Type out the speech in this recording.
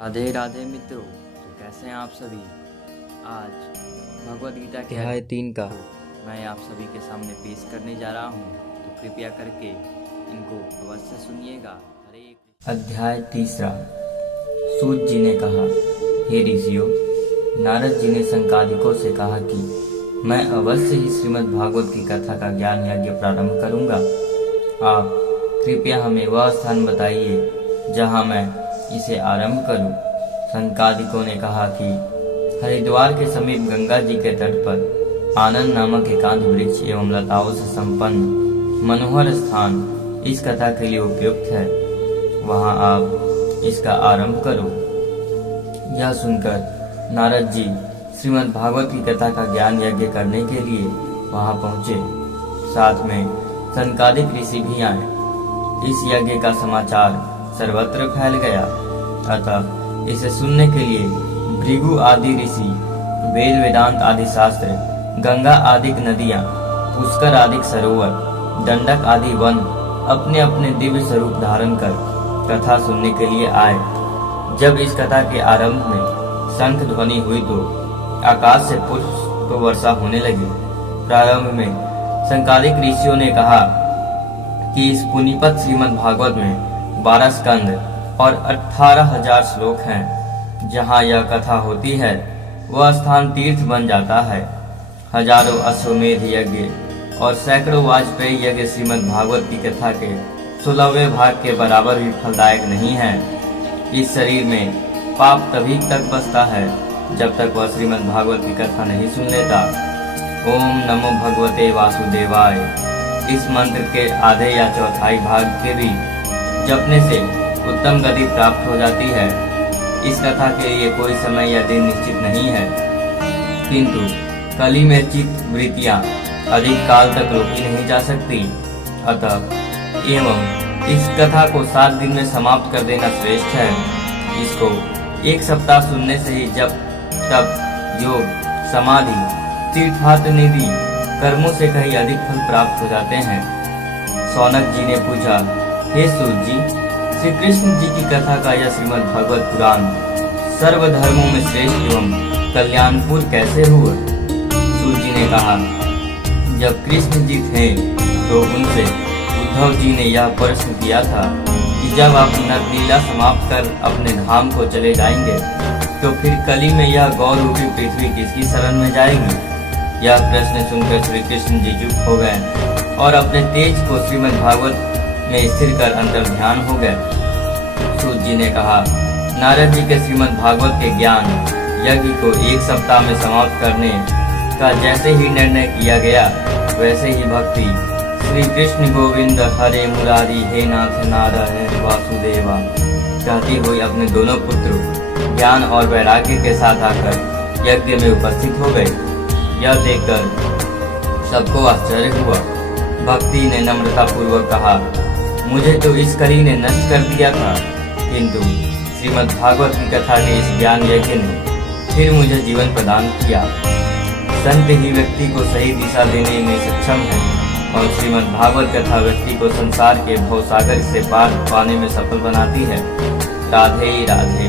राधे राधे मित्रों। तो कैसे हैं आप सभी। आज भगवद गीता के अध्याय 3 का मैं आप सभी के सामने पेश करने जा रहा हूँ, तो कृपया करके इनको अवश्य सुनिएगा। हरे कृष्ण। अध्याय 3। सूत जी ने कहा, हे ऋषियों, नारद जी ने संकादिकों से कहा कि मैं अवश्य ही श्रीमद् भागवत की कथा का ज्ञान यज्ञ प्रारंभ करूँगा। आप कृपया हमें वह स्थान बताइए जहाँ मैं इसे आरंभ करूं। संकादिकों ने कहा कि हरिद्वार के समीप गंगा जी के तट पर आनंद नामक एकांत वृक्ष एवं लताओं से संपन्न मनोहर स्थान इस कथा के लिए उपयुक्त है। वहां आप इसका आरंभ करो। यह सुनकर नारद जी श्रीमद् भागवत की कथा का ज्ञान यज्ञ करने के लिए वहां पहुंचे। साथ में संकादिक ऋषि भी आए। इस यज्ञ का समाचार सर्वत्र फैल गया। अतः इसे सुनने के लिए भृगु आदि ऋषि, वेद वेदांत आदि शास्त्र, गंगा आदि नदियां, पुष्कर आदि सरोवर, दंडक आदि वन अपने अपने दिव्य स्वरूप धारण कर कथा सुनने के लिए आए। जब इस कथा के आरंभ में शंख ध्वनि हुई तो आकाश से पुष्प वर्षा होने लगी। प्रारंभ में संकादिक ऋषियों ने कहा कि इस पुनीपत श्रीमद् भागवत में 12 स्कंद और 18,000 श्लोक हैं। जहाँ यह कथा होती है वह स्थान तीर्थ बन जाता है। हजारों अश्वमेध यज्ञ और सैकड़ों वाजपेयी यज्ञ श्रीमद् भागवत की कथा के 16वें भाग के बराबर भी फलदायक नहीं है। इस शरीर में पाप तभी तक बसता है जब तक वह श्रीमद् भागवत की कथा नहीं सुन लेता। ओम नमो भगवते वासुदेवाय इस मंत्र के आधे या चौथाई भाग के भी जपने से उत्तम गति प्राप्त हो जाती है। इस कथा के लिए कोई समय या दिन निश्चित नहीं है, किंतु कली में चित्त वृत्तियां अधिक काल तक रोकी नहीं जा सकती। अतः एवं इस कथा को 7 दिन में समाप्त कर देना श्रेष्ठ है। इसको 1 सप्ताह सुनने से ही जब तब योग, समाधि, तीर्थाटन निधि कर्मों से कहीं अधिक फल प्राप्त हो जाते हैं। सौनक जी ने पूछा, हे सूत जी, श्री कृष्ण जी की कथा का यह श्रीमद् भागवत पुराण सर्वधर्मों में श्रेष्ठ एवं कल्याणपुर कैसे हुआ। सूत जी ने कहा, जब कृष्ण जी थे तो उनसे उद्धव जी ने यह प्रश्न किया था कि जब आप नरलीला समाप्त कर अपने धाम को चले जाएंगे तो फिर कली में यह गौ रूपी पृथ्वी किसकी शरण में जाएगी। यह प्रश्न सुनकर श्री कृष्ण जी चुप हो गए और अपने तेज को श्रीमद् भागवत में स्थिर कर अंतर ध्यान हो गए। सूत जी ने कहा, नारद जी के श्रीमद् भागवत के ज्ञान यज्ञ को 1 सप्ताह में समाप्त करने का जैसे ही निर्णय किया गया वैसे ही भक्ति श्री कृष्ण गोविंद हरे मुरारी हे नाथ नारायण वासुदेवा कहती हुई अपने दोनों पुत्र ज्ञान और वैराग्य के साथ आकर यज्ञ में उपस्थित हो गए। यह देखकर सबको आश्चर्य हुआ। भक्ति ने नम्रता पूर्वक कहा, मुझे तो इस कली ने नष्ट कर दिया था, किंतु श्रीमद् भागवत की कथा के इस ज्ञान यज्ञ ने फिर मुझे जीवन प्रदान किया। संत ही व्यक्ति को सही दिशा देने में सक्षम है और श्रीमद् भागवत कथा व्यक्ति को संसार के भवसागर से पार पाने में सफल बनाती है। राधे राधे।